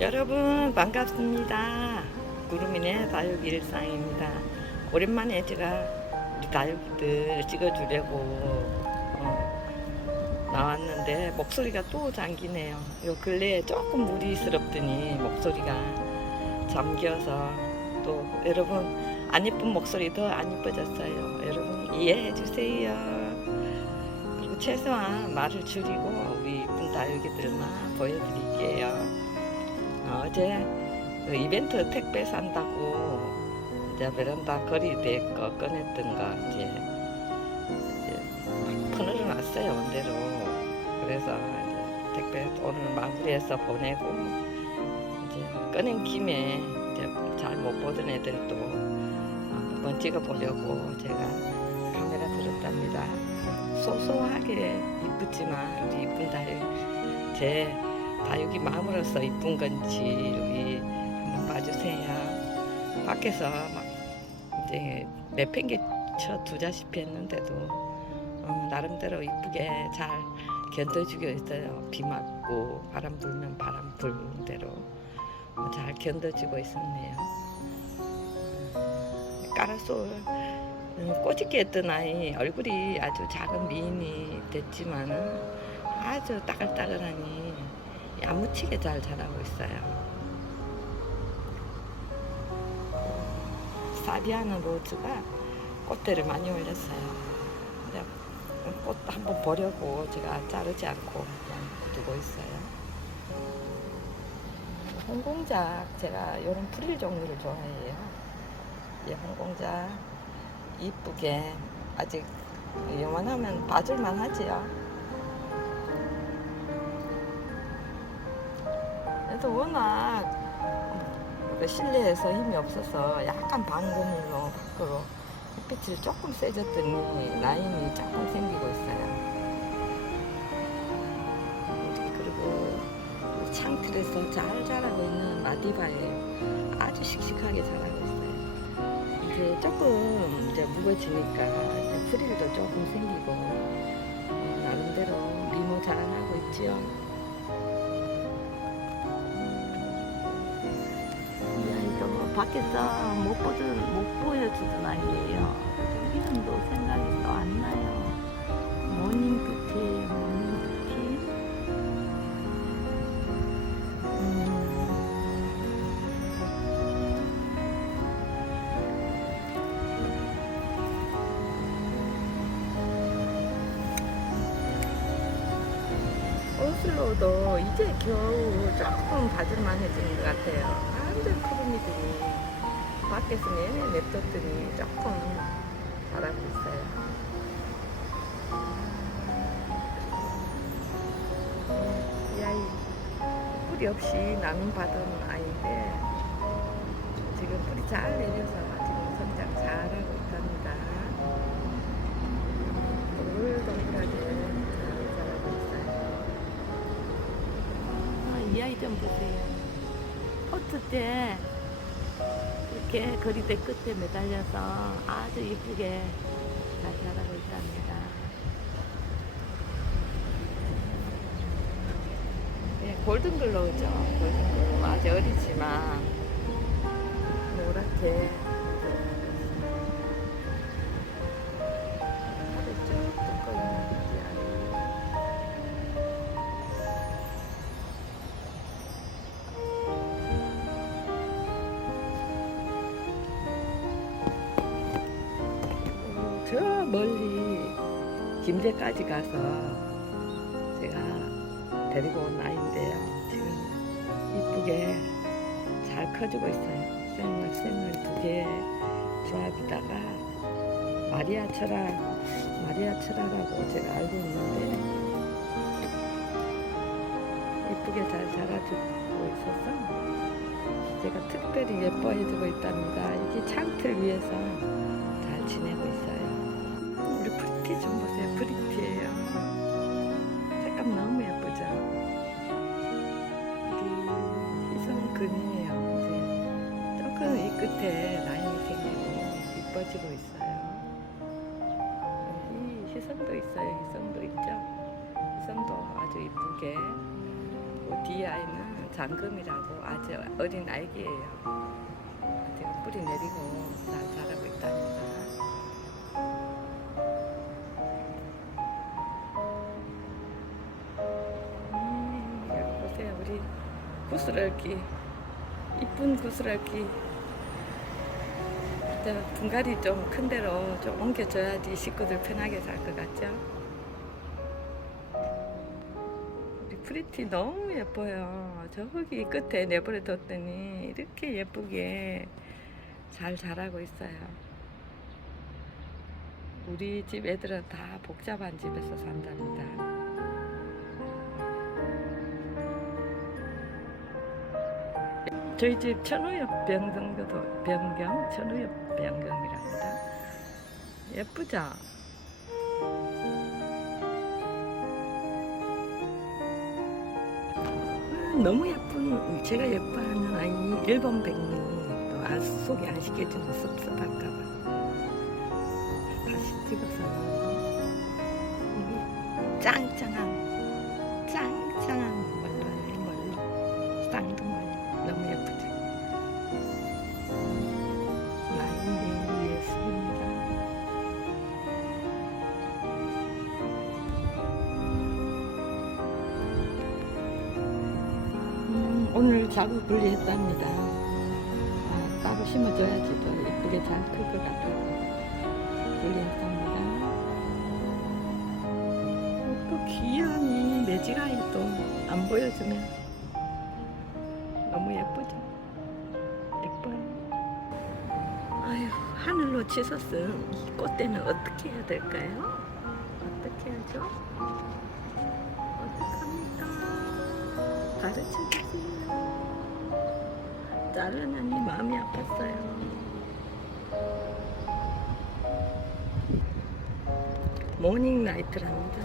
여러분 반갑습니다. 구름이네 다육 일상입니다. 오랜만에 제가 우리 다육들 찍어주려고 어, 나왔는데 목소리가 또 잠기네요. 요 근래에 조금 무리스럽더니 목소리가 잠겨서 또 여러분 안 이쁜 목소리 더안 이뻐졌어요. 여러분 이해해 주세요. 최소한 말을 줄이고 우리 이쁜 다육이들만 보여드릴게요. 어제 그 이벤트 택배 산다고 이제 베란다 거리대 거 꺼냈던 거 이제, 이제 막 퍼널을 놨어요 원대로. 그래서 이제 택배 오늘 마무리해서 보내고 이제 꺼낸 김에 이제 잘 못 보던 애들도 한번 찍어보려고 제가 카메라 들었답니다. 소소하게 이쁘지만 우리 이쁜 다육 제 다육이 마음으로서 이쁜 건지 여기 한번 봐주세요. 밖에서 막 이제 내팽개쳐 두자시피 했는데도 어, 나름대로 이쁘게 잘 견뎌주고 있어요. 비 맞고 바람 불면 바람 불는 대로 어, 잘 견뎌주고 있었네요. 까라솔 음, 꼬집게 했던 아이 얼굴이 아주 작은 미인이 됐지만 아주 따글따글하니 야무치게 잘 자라고 있어요. 사비아는 로즈가 꽃대를 많이 올렸어요. 근데 꽃 한번 보려고 제가 자르지 않고 두고 있어요. 홍공작 제가 이런 프릴 종류를 좋아해요. 이 홍공작 이쁘게 아직 요만하면 봐줄만 하지요. 그래도 워낙 그 실내에서 힘이 없어서 약간 방금으로 밖으로 햇빛이 조금 세졌더니 라인이 조금 생기고 있어요. 그리고 이 창틀에서 잘 자라고 있는 마디바에 아주 씩씩하게 자라고 있어요. 이제 조금 이제 무거지니까 이제 프릴도 조금 생기고 어, 나름대로 미모 자라나고 있지요. 밖에서 못 보던 못 보여주던 아이예요. 좀 이름도 생각이 또 안 나요. 모닝 뷰티, 모닝 뷰티. 오슬로도 이제 겨우 조금 봐줄만해지는 것 같아요. 완전 크루미들이 밖에서 내내 냅뒀더니 조금 자라고 있어요. 이 아이 뿌리 없이 나눔 받은 아이인데 지금 뿌리 잘 내려서 지금 성장 잘하고 있답니다. 동글동글하게 잘 자라고 있어요. 아, 이 아이 좀 보세요. 포트 때 이렇게 거리대 끝에 매달려서 아주 이쁘게 잘 자라고 있답니다. 네, 골든글로우죠. 골든글로우. 아직 어리지만 노랗게 멀리 김제까지 가서 제가 데리고 온 아이인데요. 지금 이쁘게 잘 커지고 있어요. 쌩얼 쌩얼 두개 조합이다가 마리아 철아 마리아 철아라고 제가 알고 있는데 이쁘게 잘 자라주고 있어서 제가 특별히 예뻐해주고 있답니다. 이게 창틀 위에서 잘 지내고 있어요. 프리티 좀 보세요. 프리티예요. 색감 너무 예쁘죠? 우리 희성근이에요. 이제 조금 이 끝에 라인이 생기고 이뻐지고 있어요. 이 희성도 있어요. 희성도 있죠? 희성도 아주 이쁘게 그 뒤에 아이는 장금이라고 아주 어린 아기예요. 지금 뿌리 내리고 잘 자라고 있답니 우리 구슬알기. 이쁜 구슬알기. 저 분갈이 좀 큰 데로 좀 옮겨줘야지 식구들 편하게 살 것 같죠? 우리 프리티 너무 예뻐요. 저기 끝에 내버려 뒀더니 이렇게 예쁘게 잘 자라고 있어요. 우리 집 애들은 다 복잡한 집에서 산답니다. 저희 집 천우엽 변경도 변경 천우엽 변경이랍니다. 예쁘죠? 음, 너무 예쁜 제가 예뻐하는 아이 일본 백미 또 아, 소개 안 시켜주면 섭섭할까봐 다시 찍어서 이 짱짱한 작업 분리했답니다. 아, 따로 심어줘야지 더 예쁘게 잘 클 것 같아서 분리했답니다. 또 귀한 이 매지가이 또 안 보여주면 너무 예쁘죠? 예뻐요. 아유, 하늘로 치솟은 이 꽃대는 어떻게 해야 될까요? 어떻게 하죠? 어떡합니까? 가르쳐 주세요. 자르느니 마음이 아팠어요. 모닝 라이트랍니다.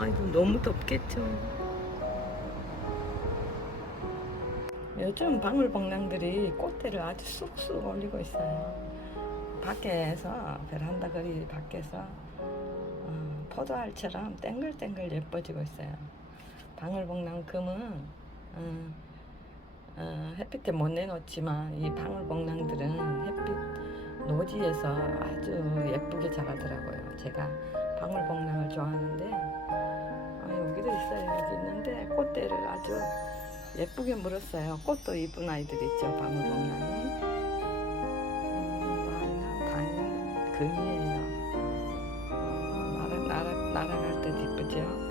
아이고, 너무 덥겠죠? 요즘 방울복랑들이 꽃대를 아주 쑥쑥 올리고 있어요. 밖에서 베란다 거리 밖에서 어, 포도알처럼 땡글땡글 예뻐지고 있어요. 방울복랑 금은 어, 어, 햇빛에 못 내놓지만 이 방울복랑들은 햇빛 노지에서 아주 예쁘게 자라더라고요. 제가 방울복랑을 좋아하는데 아, 여기도 있어요. 여기 있는데 꽃대를 아주 예쁘게 물었어요. 꽃도 이쁜 아이들 있죠, 방울복랑이. 음, 금이에요. 어, 날아, 날아, 날아갈 때 이쁘죠?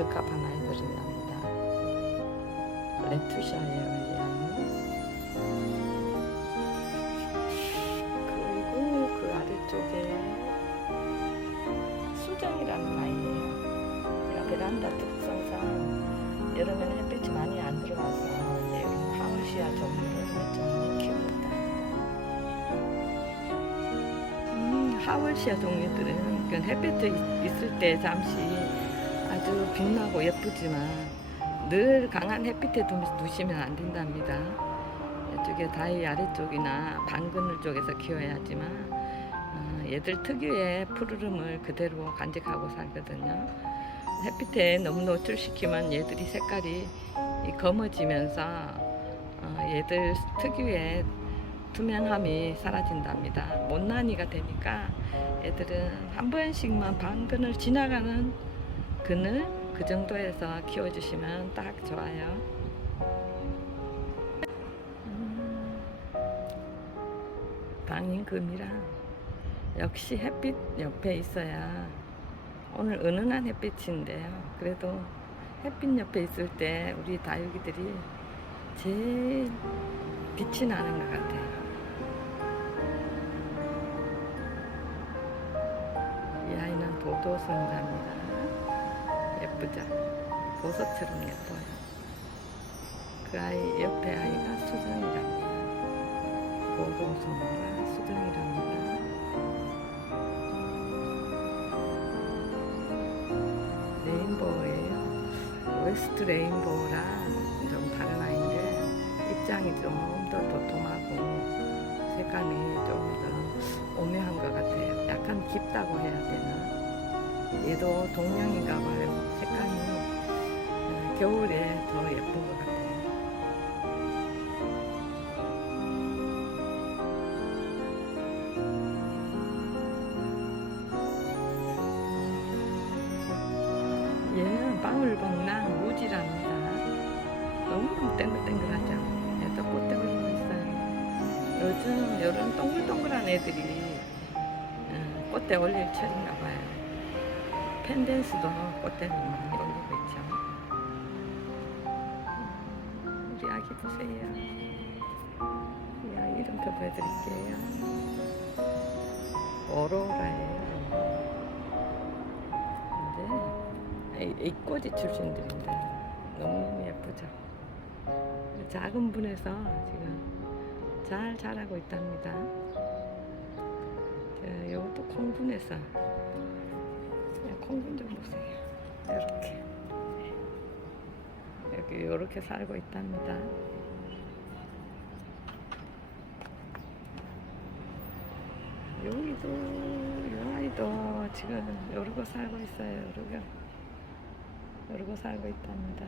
적합한 아이들이랍니다. 레투샤예요, 이 아이는. 그리고 그 아래쪽에 수정이라는 아이예요. 베란다 특성상 여름에는 햇빛이 많이 안 들어와서 하우시아 종류를. 음, 하월시아 그 햇빛이 있을 때 잠시 아주 빛나고 예쁘지만 늘 강한 햇빛에 두- 두시면 안 된답니다. 이쪽에 다이 아래쪽이나 방그늘 쪽에서 키워야지만 어, 얘들 특유의 푸르름을 그대로 간직하고 살거든요. 햇빛에 너무 노출시키면 얘들이 색깔이 이 검어지면서 어, 얘들 특유의 투명함이 사라진답니다. 못난이가 되니까 얘들은 한 번씩만 방근을 지나가는 그늘 그 정도에서 키워주시면 딱 좋아요. 음, 방인금이랑 역시 햇빛 옆에 있어야 오늘 은은한 햇빛인데요. 그래도 햇빛 옆에 있을 때 우리 다육이들이 제일 빛이 나는 것 같아요. 이 아이는 도도성자입니다. 예쁘죠? 보석처럼 예뻐요. 그 아이 옆에 아이가 수정이랍니다. 도도성과 수정이랍니다. 레인보우예요. 웨스트 레인보우랑 좀 다른 아이인데 입장이 좀 더 도톰하고 색감이 좀더 약간 깊다고 해야 되나? 얘도 동양인가 봐요. 색감이 어, 겨울에 더 예쁜 것 같아요. 얘는 방울복랑 무지랍니다. 너무 땡글땡글하죠. 얘도 꽃대 올리고 있어요. 요즘 이런 동글동글한 애들이 어, 꽃대 올릴 철인가 봐요. 펜댄스도 꽃대를 많이 올리고 있죠. 음, 우리 아기 보세요. 이 아기 이름표 보여드릴게요. 오로라예요. 근데 이, 이 꽃이 출신들인데 너무 예쁘죠. 작은 분에서 지금 잘 자라고 있답니다. 자, 이것도 콩분에서 콩분 좀 보세요. 이렇게 여기 이렇게 살고 있답니다. 여기도 이 아이도 지금 이러고 살고 있어요. 이러고 이러고 살고 있답니다.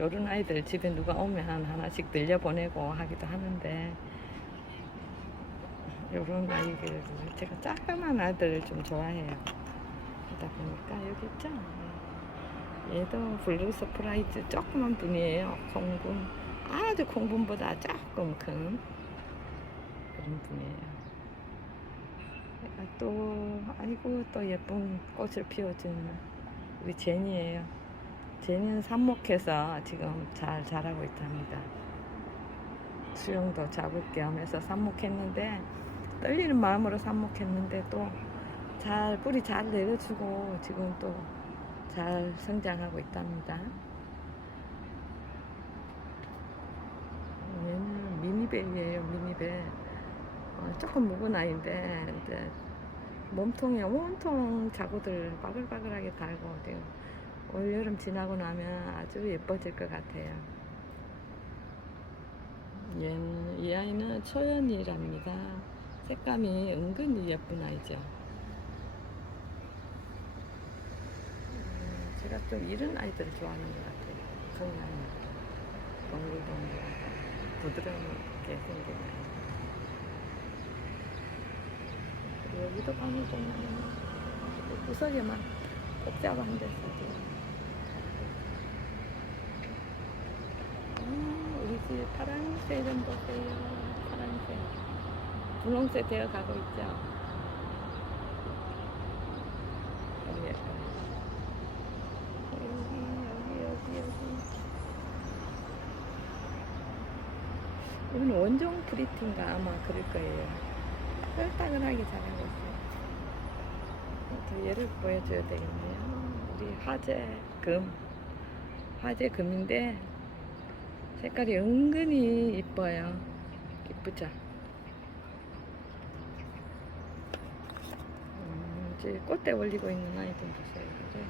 요런 아이들 집에 누가 오면 하나씩 들려보내고 하기도 하는데 요런 아이들 제가 작은 아이들을 좀 좋아해요. 그러다 보니까 여기 있죠? 얘도 블루 서프라이즈 조그만 분이에요. 콩분 아주 콩분보다 조금 큰 그런 분이에요. 얘가 또 아이고 또 예쁜 꽃을 피워주는 우리 제니예요. 제니는 삽목해서 지금 잘 자라고 있답니다. 수영도 잡을 겸 해서 삽목했는데 떨리는 마음으로 삽목했는데 또 잘 뿌리 잘 내려주고 지금 또 잘 성장하고 있답니다. 얘는 미니벨이에요, 미니벨. 어, 조금 묵은 아이인데 이제 몸통에 온통 자구들 바글바글하게 달고 지금 올 여름 지나고 나면 아주 예뻐질 것 같아요. 얘는, 이 아이는 초연이랍니다. 색감이 은근히 예쁜 아이죠. 음, 제가 좀 이런 아이들을 좋아하는 것 같아요. 성향이 동글동글하고 부드럽게 생긴 아이. 그리고 여기도 방울 보면 구석에만 복잡한 데서 음, 우리 집 파란색 좀 보세요. 파란색. 분홍색 되어 가고 있죠. 여기, 여기, 여기, 여기. 이건 원종 프리티인가 아마 그럴 거예요. 따글따글하게 자라고 있어요. 또 얘를 보여줘야 되겠네요. 우리 화재 금. 화재 금인데 색깔이 은근히 이뻐요. 이쁘죠? 음, 이제 꽃대 올리고 있는 아이들 보세요. 그래.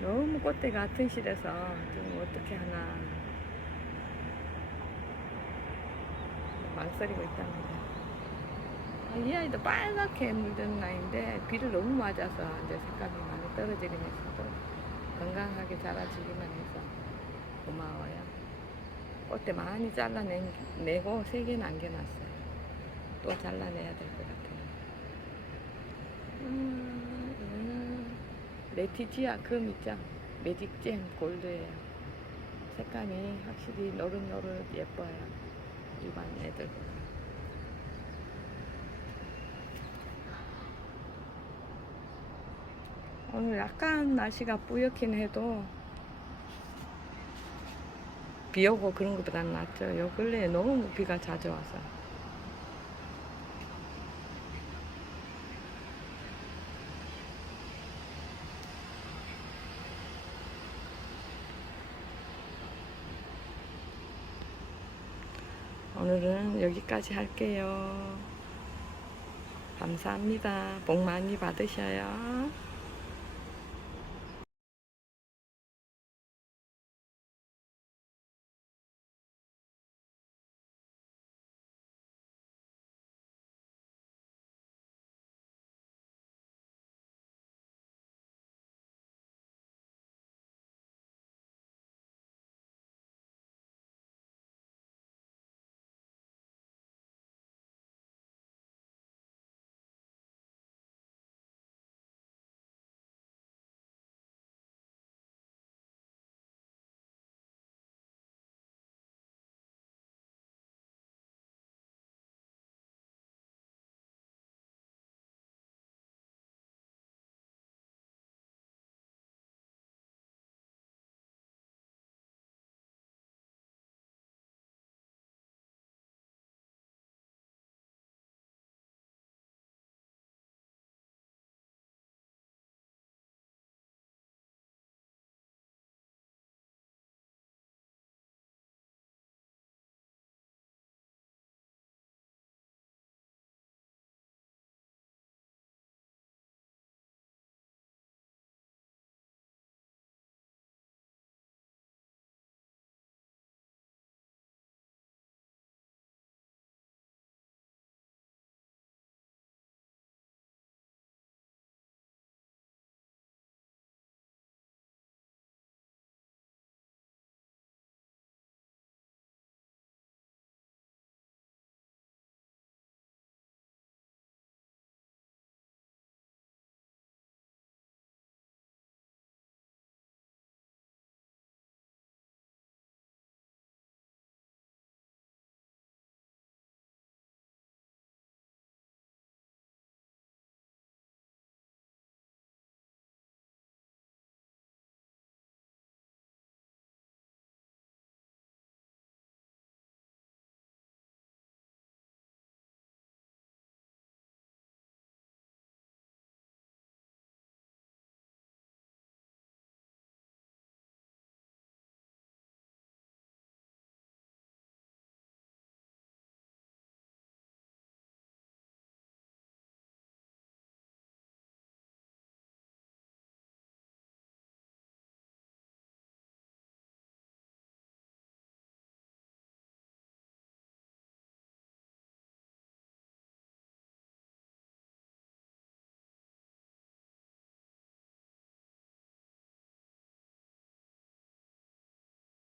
너무 꽃대가 튼실해서 좀 어떻게 하나 망설이고 있답니다. 아, 이 아이도 빨갛게 물든 아이인데 비를 너무 맞아서 이제 색감이 많이 떨어지긴 했어도 건강하게 자라주기만 해서 고마워요. 꽃대 많이 잘라내고 세 개 남겨놨어요. 또 잘라내야 될 것 같아요. 음, 이거는 레티지아 금 있죠? 매직잼 골드예요. 색감이 확실히 노릇노릇 예뻐요. 일반 애들보다. 오늘 약간 날씨가 뿌옇긴 해도 비 오고 그런 것보다는 낫죠. 요 근래에 너무 비가 자주 와서. 오늘은 여기까지 할게요. 감사합니다. 복 많이 받으셔요.